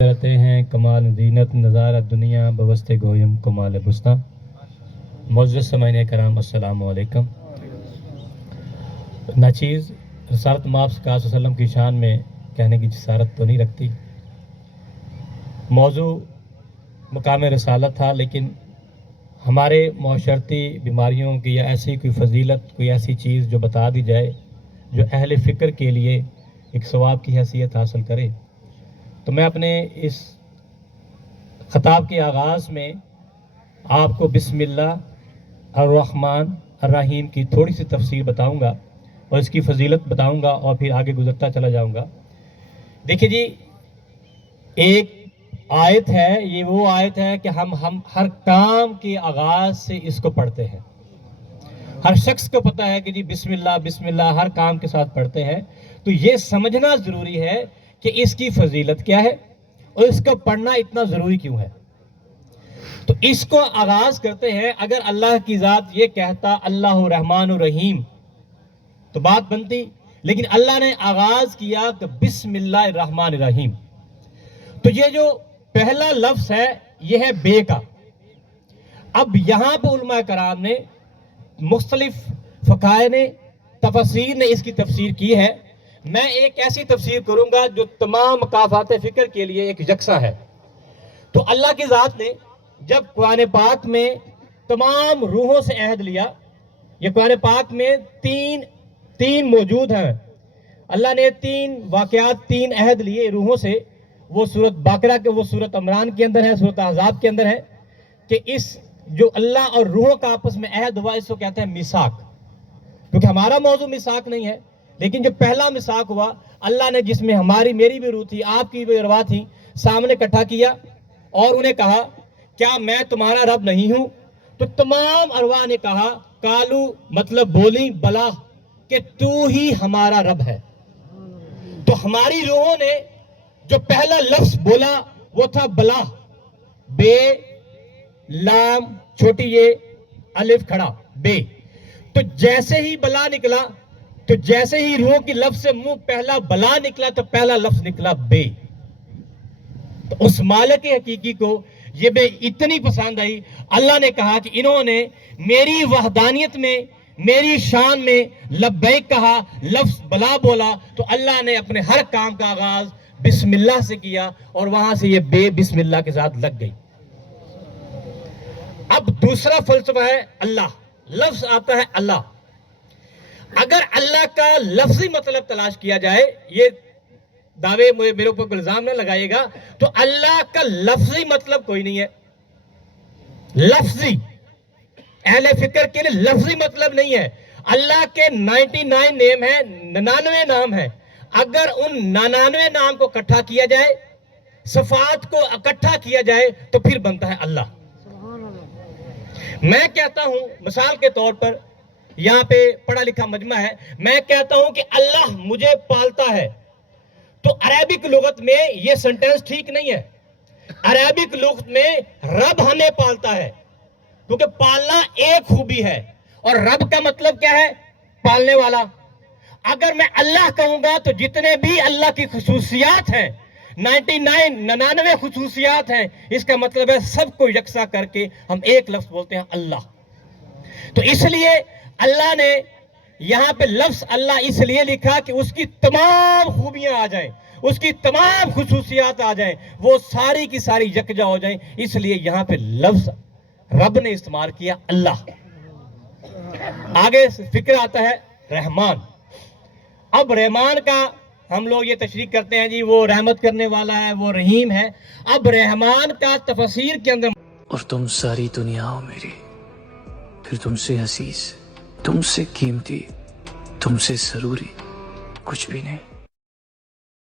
کرتے ہیں کمال زینت نظارہ دنیا بوسط گویم کمال بستاں۔ معزز سامعین کرام السلام علیکم۔ ناچیز رسالت مآب صلی اللہ علیہ وسلم کی شان میں کہنے کی جسارت تو نہیں رکھتی۔ موضوع مقام رسالت تھا، لیکن ہمارے معاشرتی بیماریوں کی یا ایسی کوئی فضیلت، کوئی ایسی چیز جو بتا دی جائے جو اہل فکر کے لیے ایک ثواب کی حیثیت حاصل کرے، تو میں اپنے اس خطاب کے آغاز میں آپ کو بسم اللہ الرحمن الرحیم کی تھوڑی سی تفسیر بتاؤں گا اور اس کی فضیلت بتاؤں گا اور پھر آگے گزرتا چلا جاؤں گا۔ دیکھیے جی، ایک آیت ہے، یہ وہ آیت ہے کہ ہم ہر کام کے آغاز سے اس کو پڑھتے ہیں۔ ہر شخص کو پتہ ہے کہ جی بسم اللہ ہر کام کے ساتھ پڑھتے ہیں، تو یہ سمجھنا ضروری ہے کہ اس کی فضیلت کیا ہے اور اس کا پڑھنا اتنا ضروری کیوں ہے۔ تو اس کو آغاز کرتے ہیں، اگر اللہ کی ذات یہ کہتا اللہ الرحمن الرحیم تو بات بنتی، لیکن اللہ نے آغاز کیا کہ بسم اللہ الرحمن الرحیم۔ تو یہ جو پہلا لفظ ہے یہ ہے بے کا۔ اب یہاں پہ علماء کرام نے مختلف فقہاء نے تفسیر نے اس کی تفسیر کی ہے۔ میں ایک ایسی تفسیر کروں گا جو تمام مقافات فکر کے لیے ایک یکساں ہے۔ تو اللہ کی ذات نے جب قرآن پاک میں تمام روحوں سے عہد لیا، یہ قرآن پاک میں تین موجود ہیں۔ اللہ نے تین واقعات، تین عہد لیے روحوں سے۔ وہ سورۃ باقرہ کے، وہ سورۃ عمران کے اندر ہے، سورۃ احزاب کے اندر ہے کہ اس جو اللہ اور روحوں کا آپس میں عہد ہوا، اس کو کہتے ہیں میثاق۔ کیونکہ ہمارا موضوع میثاق نہیں ہے، لیکن جو پہلا میثاق ہوا، اللہ نے جس میں میری بھی روح تھی، آپ کی بھی ارواح تھی، سامنے اکٹھا کیا اور انہیں کہا کیا میں تمہارا رب نہیں ہوں؟ تو تمام ارواح نے کہا، کالو مطلب بولی، بلا کہ تو ہی ہمارا رب ہے۔ تو ہماری روحوں نے جو پہلا لفظ بولا وہ تھا بلا، بے، لام چھوٹی یہ، الف کھڑا، بے۔ تو جیسے ہی بلا نکلا، تو جیسے ہی روح کی لفظ سے منہ پہلا بلا نکلا تو پہلا لفظ نکلا بے۔ تو اس مالک حقیقی کو یہ بے اتنی پسند آئی، اللہ نے کہا کہ انہوں نے میری وحدانیت میں، میری شان میں لبیک کہا، لفظ بلا بولا، تو اللہ نے اپنے ہر کام کا آغاز بسم اللہ سے کیا اور وہاں سے یہ بے بسم اللہ کے ساتھ لگ گئی۔ اب دوسرا فلسفہ ہے اللہ، لفظ آتا ہے اللہ۔ اگر اللہ کا لفظی مطلب تلاش کیا جائے، یہ دعوے میرے اوپر الزام نہ لگائیے گا، تو اللہ کا لفظی مطلب کوئی نہیں ہے۔ لفظی اہل فکر کے لیے لفظی مطلب نہیں ہے۔ اللہ کے 99 نیم ہیں، 99 نام ہیں۔ اگر ان 99 نام کو اکٹھا کیا جائے، صفات کو اکٹھا کیا جائے، تو پھر بنتا ہے اللہ۔ میں کہتا ہوں مثال کے طور پر، یہاں پہ پڑھا لکھا مجمع ہے، میں کہتا ہوں کہ اللہ مجھے پالتا ہے، تو عربک لغت میں یہ سنٹنس ٹھیک نہیں ہے۔ عربک لغت میں رب ہمیں پالتا ہے، کیونکہ پالنا ایک خوبی ہے اور رب کا مطلب کیا ہے؟ پالنے والا۔ اگر میں اللہ کہوں گا تو جتنے بھی اللہ کی خصوصیات ہیں، 99 خصوصیات ہیں، اس کا مطلب ہے سب کو یکساں کر کے ہم ایک لفظ بولتے ہیں اللہ۔ تو اس لیے اللہ نے یہاں پہ لفظ اللہ اس لیے لکھا کہ اس کی تمام خوبیاں آ جائیں، اس کی تمام خصوصیات آ جائیں، وہ ساری کی ساری یکجا ہو جائیں، اس لیے یہاں پہ لفظ رب نے استعمال کیا اللہ۔ آگے فکر آتا ہے رحمان۔ اب رحمان کا ہم لوگ یہ تشریح کرتے ہیں جی وہ رحمت کرنے والا ہے، وہ رحیم ہے۔ اب رحمان کا تفسیر کے اندر، اور تم ساری دنیا ہو میری، پھر تم سے عزیز، تم سے قیمتی، تم سے ضروری کچھ بھی نہیں۔